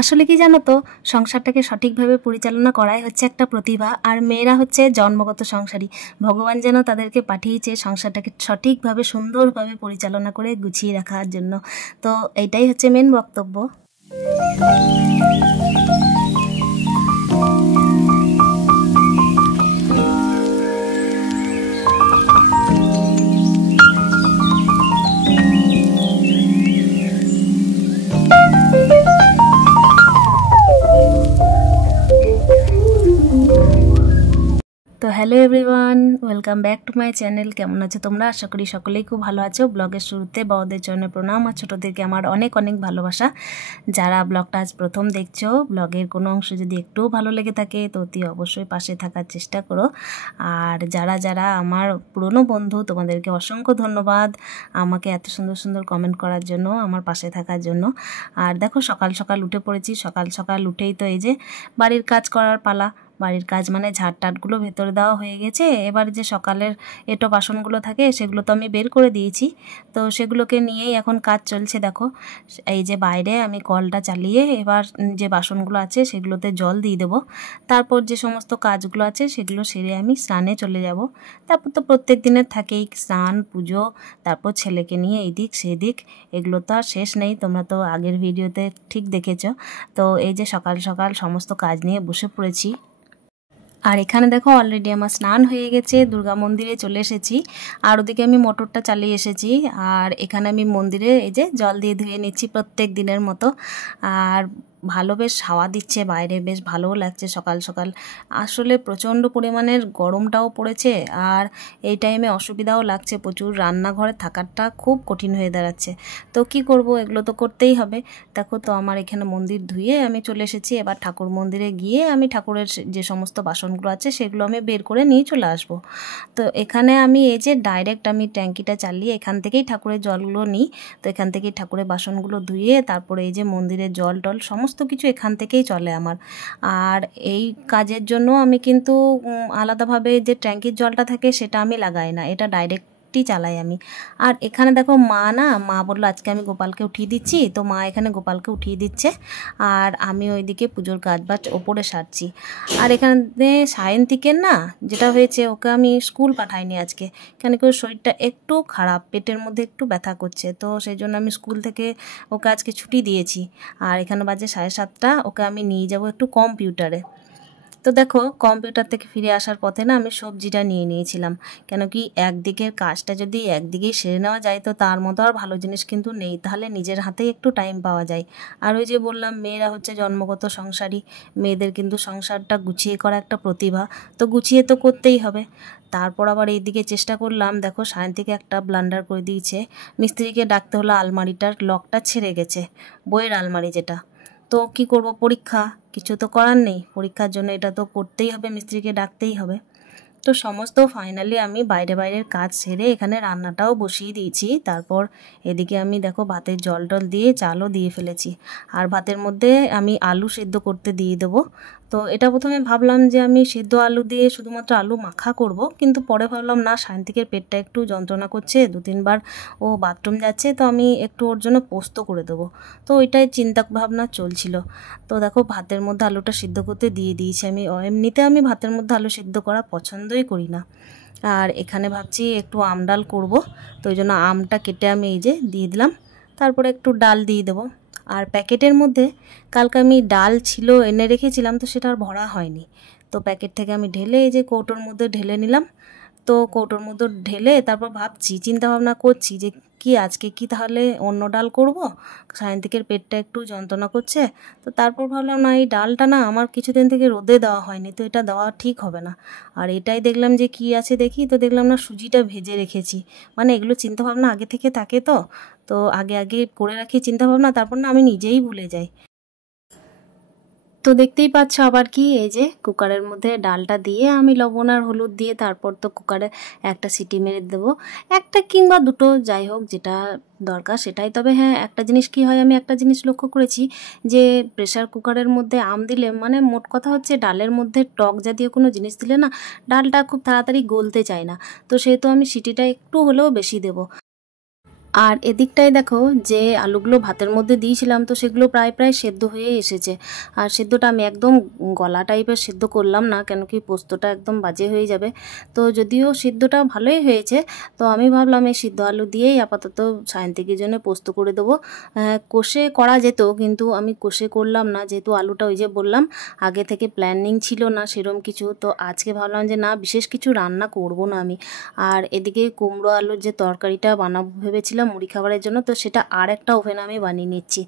আসলে কি জানো তো, সংসারটাকে সঠিকভাবে পরিচালনা করাই হচ্ছে একটা প্রতিভা। আর মেয়েরা হচ্ছে জন্মগত সংসারী। ভগবান যেন তাদেরকে পাঠিয়েছে সংসারটাকে সঠিকভাবে সুন্দরভাবে পরিচালনা করে গুছিয়ে রাখার জন্য। তো এইটাই হচ্ছে মেন বক্তব্য। তো hello everyone, welcome back to my channel. কেমন আছো তোমরা? আশা করি সকলেই খুব ভালো আছো। ব্লগের শুরুতে বড়দের চরণে প্রণাম আর ছোটোদেরকে আমার অনেক অনেক ভালোবাসা। যারা ব্লগটা আজ প্রথম দেখছো, ব্লগের কোনো অংশ যদি একটুও ভালো লেগে থাকে তো অতি অবশ্যই পাশে থাকার চেষ্টা করো। আর যারা যারা আমার পুরনো বন্ধু, তোমাদেরকে অসংখ্য ধন্যবাদ আমাকে এত সুন্দর সুন্দর কমেন্ট করার জন্য, আমার পাশে থাকার জন্য। আর দেখো সকাল সকাল উঠে পড়েছি। সকাল সকাল উঠেই তো এই যে বাড়ির কাজ করার পালা। বাড়ির কাজ মানে ঝাড় টাটগুলো ভেতরে দেওয়া হয়ে গেছে। এবার যে সকালের এঁটো বাসনগুলো থাকে সেগুলো তো আমি বের করে দিয়েছি। তো সেগুলোকে নিয়েই এখন কাজ চলছে। দেখো এই যে বাইরে আমি কলটা চালিয়ে এবার যে বাসনগুলো আছে সেগুলোতে জল দিয়ে দেবো। তারপর যে সমস্ত কাজগুলো আছে সেগুলো সেরে আমি স্নানে চলে যাব। তারপর তো প্রত্যেক দিনের থাকেই স্নান, পুজো, তারপর ছেলেকে নিয়ে এইদিক সেদিক, এগুলো তো আর শেষ নেই। তোমরা তো আগের ভিডিওতে ঠিক দেখেছো। তো এই যে সকাল সকাল সমস্ত কাজ নিয়ে বসে পড়েছি। আর এখানে দেখো অলরেডি আমার স্নান হয়ে গেছে, দুর্গা মন্দিরে চলে এসেছি। আর ওদিকে আমি মোটরটা চালিয়ে এসেছি। আর এখানে আমি মন্দিরে এই যে জল দিয়ে ধুয়ে নিচ্ছি প্রত্যেক দিনের মতো। আর ভালো বেশ হাওয়া দিচ্ছে বাইরে, বেশ ভালোও লাগছে সকাল সকাল। আসলে প্রচণ্ড পরিমাণের গরমটাও পড়েছে। আর এই টাইমে অসুবিধাও লাগছে প্রচুর, রান্নাঘরে থাকাটা খুব কঠিন হয়ে দাঁড়াচ্ছে। তো কি করব, এগুলো তো করতেই হবে। দেখো তো আমার এখানে মন্দির ধুয়ে আমি চলে এসেছি। এবার ঠাকুর মন্দিরে গিয়ে আমি ঠাকুরের যে সমস্ত বাসনগুলো আছে সেগুলো আমি বের করে নিয়ে চলে আসব। তো এখানে আমি এই যে ডাইরেক্ট আমি ট্যাঙ্কিটা চালিয়ে এখান থেকেই ঠাকুরের জলগুলো নিই। তো এখান থেকেই ঠাকুরের বাসনগুলো ধুয়ে তারপরে এই যে মন্দিরের জল টল সমস্ত কিছু এখান থেকেই চলে আমার। আর এই কাজের জন্য আমি কিন্তু আলাদাভাবে যে ট্যাঙ্কির জলটা থাকে সেটা আমি লাগাই না, এটা ডাইরেক্ট চালাই আমি। আর এখানে দেখো মা বললো আজকে আমি গোপালকে উঠিয়ে দিচ্ছি। তো মা এখানে গোপালকে উঠিয়ে দিচ্ছে আর আমি ওইদিকে পুজোর কাজ বাজ ওপরে সারছি। আর এখানে সায়ন্তিকের না যেটা হয়েছে, ওকে আমি স্কুল পাঠাইনি আজকে, কেন কি ওর শরীরটা একটু খারাপ, পেটের মধ্যে একটু ব্যথা করছে। তো সেই জন্য আমি স্কুল থেকে ওকে আজকে ছুটি দিয়েছি। আর এখানে বাজে 7:30, ওকে আমি নিয়ে যাব একটু কম্পিউটারে। তো দেখো কম্পিউটার থেকে ফিরে আসার পথে না আমি সবজিটা নিয়ে নিয়েছিলাম, কেন কি একদিকের কাজটা যদি একদিকেই সেরে নেওয়া যায় তো তার মতো আর ভালো জিনিস কিন্তু নেই, তাহলে নিজের হাতেই একটু টাইম পাওয়া যায়। আর ওই যে বললাম মেয়েরা হচ্ছে জন্মগত সংসারী, মেয়েদের কিন্তু সংসারটা গুছিয়ে করা একটা প্রতিভা, তো গুছিয়ে তো করতেই হবে। তারপর আবার এইদিকে চেষ্টা করলাম, দেখো সায়ন্তিকে একটা ব্লান্ডার করে দিয়েছে। মিস্ত্রিকে ডাকতে হলো, আলমারিটার লকটা ছেড়ে গেছে, বইয়ের আলমারি যেটা। তো কি করব, পরীক্ষা, কিছু তো করার নেই, পরীক্ষার জন্য এটা তো করতেই হবে, মিস্ত্রিকে ডাকতেই হবে। তো সমস্ত ফাইনালি আমি বাইরের কাজ সেরে এখানে রান্নাটাও বসিয়ে দিয়েছি। তারপর এদিকে আমি দেখো ভাতের জল টল দিয়ে চালও দিয়ে ফেলেছি। আর ভাতের মধ্যে আমি আলু সেদ্ধ করতে দিয়ে দেবো। তো এটা প্রথমে ভাবলাম যে আমি সেদ্ধ আলু দিয়ে শুধুমাত্র আলু মাখা করব, কিন্তু পরে ভাবলাম না, সায়ন্তিকের পেটটা একটু যন্ত্রণা করছে, 2-3 বার ও বাথরুম যাচ্ছে, তো আমি একটু ওর জন্য পোস্ত করে দেবো। তো ওইটাই চিন্তা ভাবনা চলছিল। তো দেখো ভাতের মধ্যে আলুটা সিদ্ধ করতে দিয়ে দিয়েছি আমি। এমনিতে আমি ভাতের মধ্যে আলু সিদ্ধ করা পছন্দই করি না। আর এখানে ভাবছি একটু আম ডাল করব, তো ওই জন্য আমটা কেটে আমি এই যে দিয়ে দিলাম। তারপরে একটু ডাল দিয়ে দেবো। আর প্যাকেটের মধ্যে কালকে আমি ডাল ছিল এনে রেখেছিলাম, তো সেটা আর ভরা হয়নি। তো প্যাকেট থেকে আমি ঢেলে এই যে কৌটোর মধ্যে ঢেলে নিলাম। তো কৌটোর মধ্যে ঢেলে তারপর ভাবছি, চিন্তা ভাবনা করছি যে কি আজকে কি তাহলে অন্য ডাল করব, সায়ন্তিকের পেটটা একটু যন্ত্রণা করছে। তো তারপর ভাবলাম না, এই ডালটা না আমার কিছুদিন থেকে রোদে দেওয়া হয়নি, তো এটা দেওয়া ঠিক হবে না। আর এটাই দেখলাম যে কি আছে দেখি, তো দেখলাম না সুজিটা ভেজে রেখেছি। মানে এগুলো চিন্তা ভাবনা আগে থেকে থাকে, তো তো আগে আগে করে রাখি চিন্তা ভাবনা, তারপর না আমি নিজেই ভুলে যাই। তো দেখতেই পাচ্ছ আবার কি, এই যে কুকারের মধ্যে ডালটা দিয়ে আমি লবণ আর হলুদ দিয়ে তারপর তো কুকারে একটা সিটি মেরে দেবো, একটা কিংবা দুটো, যাই হোক যেটা দরকার সেটাই। তবে হ্যাঁ, একটা জিনিস কি হয়, আমি একটা জিনিস লক্ষ্য করেছি যে প্রেসার কুকারের মধ্যে আম দিলে, মানে মোট কথা হচ্ছে ডালের মধ্যে টক জাতীয় কোনো জিনিস দিলে না ডালটা খুব তাড়াতাড়ি গলতে চায় না। তো সেহেতু আমি সিটিটা একটু হলেও বেশি দেবো। আর এদিকটায় দেখো যে আলুগুলো ভাতের মধ্যে দিয়েছিলাম তো সেগুলো প্রায় প্রায় সেদ্ধ হয়ে এসেছে। আর সেদ্ধটা আমি একদম গলা টাইপের সেদ্ধ করলাম না, কেন কি পোস্তটা একদম বাজে হয়ে যাবে। তো যদিও সিদ্ধটা ভালোই হয়েছে, তো আমি ভাবলাম এই সিদ্ধ আলু দিয়েই আপাতত সায়ন্তিকের জন্য পোস্ত করে দেবো। কষে করা যেত, কিন্তু আমি কষে করলাম না, যেহেতু আলুটা ওই যে বললাম আগে থেকে প্ল্যানিং ছিল না সেরকম কিছু। তো আজকে ভাবলাম যে না, বিশেষ কিছু রান্না করব না আমি। আর এদিকে কুমড়ো আলুর যে তরকারিটা বানাবো ভেবেছিলাম মুড়ি খাবারের জন্য, তো সেটা আর একটা ওভেনে আমি বানিয়ে নিচ্ছি।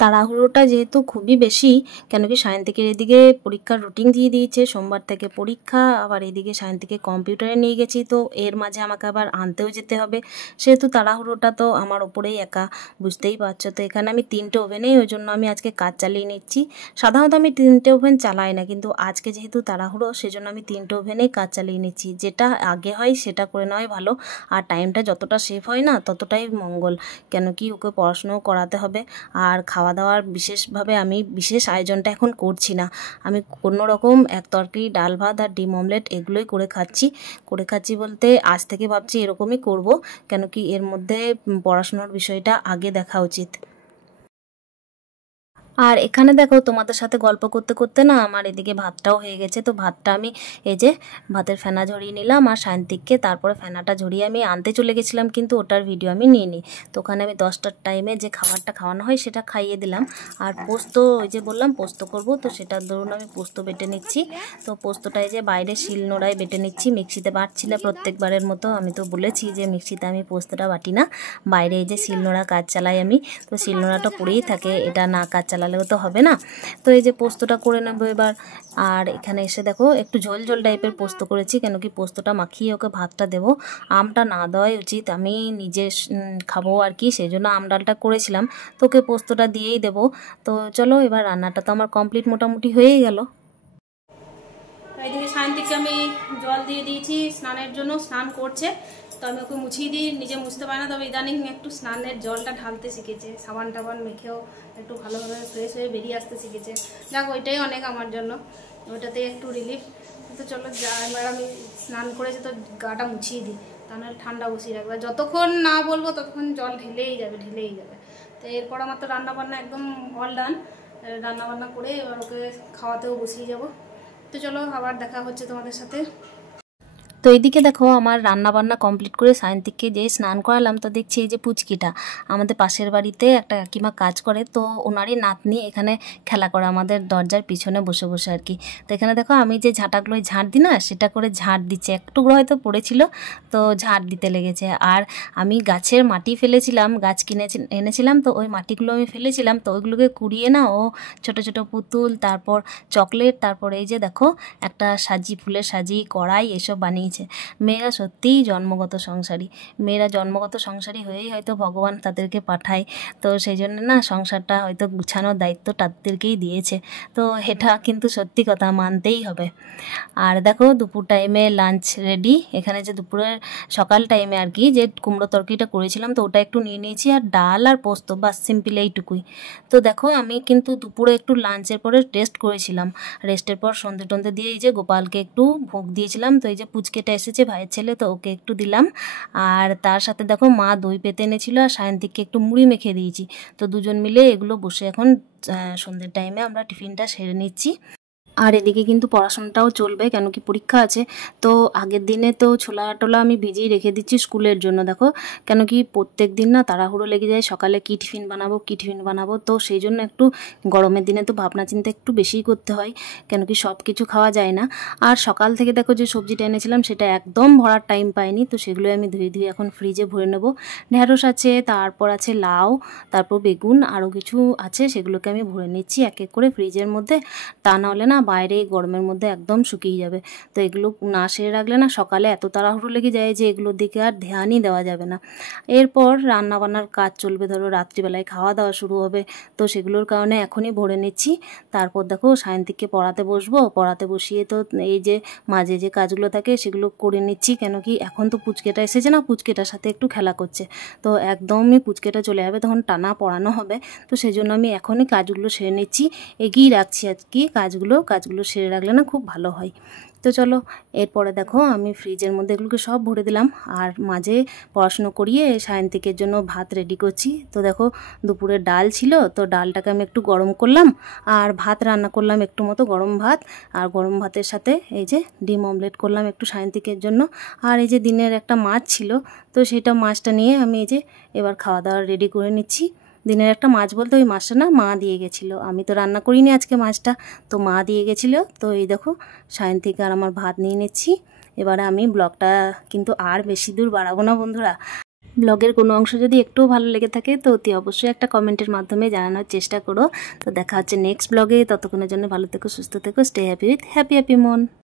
তাড়াহুড়োটা যেহেতু খুবই বেশি, কেন কি সায়ন্তিকের এদিকে পরীক্ষার রুটিন দিয়ে দিয়েছে, সোমবার থেকে পরীক্ষা, আবার এদিকে সায়ন্তিকে কম্পিউটারে নিয়ে গেছি, তো এর মাঝে আমাকে আবার আনতেও যেতে হবে, সেহেতু তাড়াহুড়োটা তো আমার ওপরেই একা, বুঝতেই পারছো। তো এখানে আমি 3টে ওভেনেই, ওই জন্য আমি আজকে কাজ চালিয়ে নিচ্ছি। সাধারণত আমি 3টে ওভেন চালাই না, কিন্তু আজকে যেহেতু তাড়াহুড়ো সেজন্য আমি 3টে ওভেনেই কাজ চালিয়ে নিচ্ছি। যেটা আগে হয় সেটা করে নেওয়াই ভালো, আর টাইমটা যতটা সেভ হয় না ততটাই মঙ্গল, কেন কি ওকে পড়াশুনোও করাতে হবে। আর খাওয়া দাওয়ার বিশেষভাবে আমি বিশেষ আয়োজনটা এখন করছি না, আমি কোনো রকম এক তরকারি ডাল ভাত আর ডিম অমলেট এগুলোই করে খাচ্ছি বলতে আজ থেকে ভাবছি এরকমই করব, কেন কি এর মধ্যে পড়াশোনার বিষয়টা আগে দেখা উচিত। আর এখানে দেখো তোমাদের সাথে গল্প করতে করতে না আমার এদিকে ভাতটাও হয়ে গেছে। তো ভাতটা আমি এই যে ভাতের ফেনা ঝরিয়ে নিলাম আর সায়ন্তিককে, তারপরে ফেনাটা ঝরিয়ে আমি আনতে চলে গেছিলাম, কিন্তু ওটার ভিডিও আমি নিইনি। তো ওখানে আমি 10টার টাইমে যে খাবারটা খাওয়ানো হয় সেটা খাইয়ে দিলাম। আর পোস্ত, ওই যে বললাম পোস্ত করব, তো সেটার দরুন আমি পোস্ত বেটে নিচ্ছি। তো পোস্তটাই যে বাইরে শিলনোড়ায় বেটে নিচ্ছি, মিক্সিতে বাটছি না প্রত্যেকবারের মতো। আমি তো বলেছি যে মিক্সিতে আমি পোস্তটা বাটি না, বাইরে এই যে শিলনোড়া কাজ চালাই আমি, তো শিলনোড়াটা পড়েই থাকে, এটা না কাজ চালালেও তো হবে না। তো এই যে পোস্তটা করে নেবো এবার। আর এখানে এসে দেখো একটু ঝোল ঝোল টাইপের পোস্ত করেছি, কেন কি পোস্তটা মাখিয়ে ওকে ভাতটা দেবো। আমটা না দেওয়াই উচিত, আমি নিজে খাবো আর কি, সেই জন্য আম ডালটা করেছিলাম, তো ওকে পোস্তটা দিয়েই দেবো। তো চলো এবার রান্নাটা তো আমার কমপ্লিট মোটামুটি হয়েই গেল। এইদিকে সায়ন্তিককে আমি জল দিয়ে দিয়েছি স্নানের জন্য, স্নান করছে। তো আমি ওকে মুছিয়ে দিই, নিজে মুছতে পারে না, তবে ইদানিং একটু স্নানের জলটা ঢালতে শিখেছে, সাবান টাবান মেখেও একটু ভালোভাবে ফ্রেশ হয়ে বেরিয়ে আসতে শিখেছে। যাক, ওইটাই অনেক আমার জন্য, ওইটাতে একটু রিলিফ। তো চলো এবার আমি স্নান করেছি তো গাটা মুছিয়ে দিই, তা নাহলে ঠান্ডা বসিয়ে রাখবে, যতক্ষণ না বলবো ততক্ষণ জল ঢেলেই যাবে। তো এরপর আমার তো রান্নাবান্না একদম অল ডান, রান্নাবান্না করে এবার ওকে খাওয়াতেও বসিয়ে যাবো। তো চলো আবার দেখা হচ্ছে তোমাদের সাথে। তো এইদিকে দেখো আমার রান্না বান্না কমপ্লিট করে সায়ন্তিককে যে স্নান করালাম, তো দেখছি এই যে পুচকিটা আমাদের পাশের বাড়িতে একটা কাকিমা কাজ করে, তো ওনারই নাতনি এখানে খেলা করে আমাদের দরজার পিছনে বসে বসে আর কি। তো এখানে দেখো আমি যে ঝাঁটাগুলোই ঝাঁট দিই না, সেটা করে ঝাঁট দিচ্ছে, একটুকু হয়তো পড়েছিল তো ঝাঁট দিতে লেগেছে। আর আমি গাছের মাটি ফেলেছিলাম, গাছ কিনে এনেছিলাম, তো ওই মাটিগুলো আমি ফেলেছিলাম, তো ওইগুলোকে কুড়িয়ে না ও ছোট ছোট পুতুল, তারপর চকলেট, তারপর এই যে দেখো একটা ফুলের সাজি কড়াই এসব বানিয়েছে। মেয়েরা সত্যিই জন্মগত সংসারী হয়েই হয়তো ভগবান তাদেরকে পাঠায়, তো সেই জন্য না সংসারটা হয়তো গুছানোর দায়িত্ব তাদেরকেই দিয়েছে। তো এটা কিন্তু সত্যি কথা, মানতেই হবে। আর দেখো দুপুর টাইমে লাঞ্চ রেডি, এখানে যে দুপুরের সকাল টাইমে আর কি যে কুমড়ো তরকারিটা করেছিলাম, তো ওটা একটু নিয়ে নিয়েছি, আর ডাল আর পোস্ত, বাস সিম্পল এইটুকুই। তো দেখো আমি কিন্তু দুপুরে একটু লাঞ্চের পরে রেস্ট করেছিলাম, রেস্টের পর সন্ধে টন্ধে দিয়ে এই যে গোপালকে একটু ভোগ দিয়েছিলাম। তো এই যে পুচকেটা এসেছে ভাইয়ের ছেলে, তো ওকে একটু দিলাম। আর তার সাথে দেখো মা দই পেতে এনেছিল, আর সায়ন্তিককে একটু মুড়ি মেখে দিয়েছি। তো দুজন মিলে এগুলো বসে এখন সন্ধ্যের টাইমে আমরা টিফিনটা সেরে নিচ্ছি। আর এদিকে কিন্তু পড়াশোনাটাও চলবে, কেন কি পরীক্ষা আছে। তো আগের দিনে তো ছোলা টোলা আমি ভিজিয়ে রেখে দিচ্ছি স্কুলের জন্য, দেখো কেন কি প্রত্যেক দিন না তাড়াহুড়ো লেগে যায়, সকালে কী টিফিন বানাবো, তো সেই জন্য একটু গরমের দিনে তো ভাবনা চিন্তা একটু বেশিই করতে হয়, কেন কি সব কিছু খাওয়া যায় না। আর সকাল থেকে দেখো যে সবজিটা এনেছিলাম সেটা একদম ভরার টাইম পাইনি, তো সেগুলো আমি ধুয়ে এখন ফ্রিজে ভরে নেবো। ঢ্যাঁড়স আছে, তারপর আছে লাউ, তারপর বেগুন, আরও কিছু আছে, সেগুলোকে আমি ভরে নিচ্ছি এক এক করে ফ্রিজের মধ্যে, তা নাহলে না বাইরে গরমের মধ্যে একদম শুকিয়ে যাবে। তো এগুলো না সেরে রাখলে না সকালে এত তাড়াহুড়ো লেগে যায় যে এগুলোর দিকে আর ধ্যানই দেওয়া যাবে না। এরপর রান্নাবান্নার কাজ চলবে, ধরো রাত্রিবেলায় খাওয়া দাওয়া শুরু হবে, তো সেগুলোর কারণে এখনই ভরে নিচ্ছি। তারপর দেখো সায়ন্তিককে পড়াতে বসিয়ে তো এই যে মাঝে যে কাজগুলো থাকে সেগুলো করে নিচ্ছি, কেন কি এখন তো পুচকেটা এসেছে না, পুচকেটার সাথে একটু খেলা করছে, তো একদমই পুচকেটা চলে যাবে তখন টানা পড়ানো হবে, তো সেই জন্য আমি এখনই কাজগুলো সেরে নিচ্ছি, এগিয়ে রাখছি আর কি কাজগুলো, কাজগুলো সেরে রাখলে না খুব ভালো হয়। তো চলো, এরপরে দেখো আমি ফ্রিজের মধ্যে এগুলোকে সব ভরে দিলাম। আর মাঝে পড়াশুনো করিয়ে সায়ন্তিকের জন্য ভাত রেডি করছি। তো দেখো দুপুরে ডাল ছিল, তো ডালটাকে আমি একটু গরম করলাম আর ভাত রান্না করলাম একটু মতো গরম ভাত। আর গরম ভাতের সাথে এই যে ডিম অমলেট করলাম একটু সায়ন্তিকের জন্য। আর এই যে দিনের একটা মাছ ছিল, তো সেটা মাছটা নিয়ে আমি এই যে এবার খাওয়া দাওয়া রেডি করে নিচ্ছি। দিনের একটা মাছ বলতে ওই মাছটা না মা দিয়ে গেছিলো, আমি তো রান্না করিনি আজকে মাছটা, তো মা দিয়ে গেছিলো। তো এই দেখো সায়ন্তিকা আর আমার ভাত নিয়ে নিচ্ছি। এবারে আমি ব্লগটা কিন্তু আর বেশি দূর বাড়াবো না বন্ধুরা। ব্লগের কোনো অংশ যদি একটুও ভালো লেগে থাকে তো অতি অবশ্যই একটা কমেন্টের মাধ্যমে জানানোর চেষ্টা করো। তো দেখা হচ্ছে নেক্সট ব্লগে, ততক্ষণের জন্য ভালো থেকো, সুস্থ থেকো, স্টে হ্যাপি উইথ হ্যাপি মন।